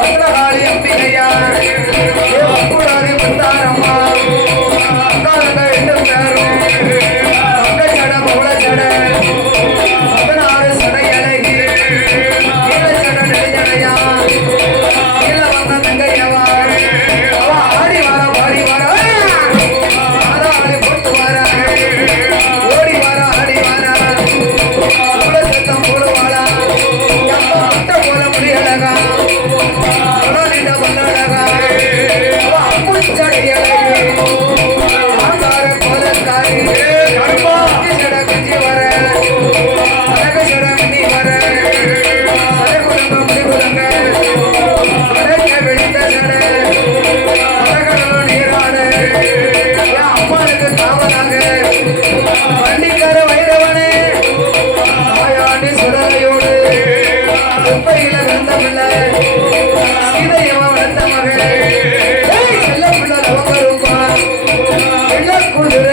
Agrahari అంబికయ్య అప్పుడారి మందారమ్మ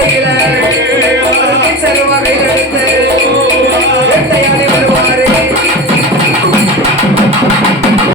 செல்வகைகள் செல்வகைகள்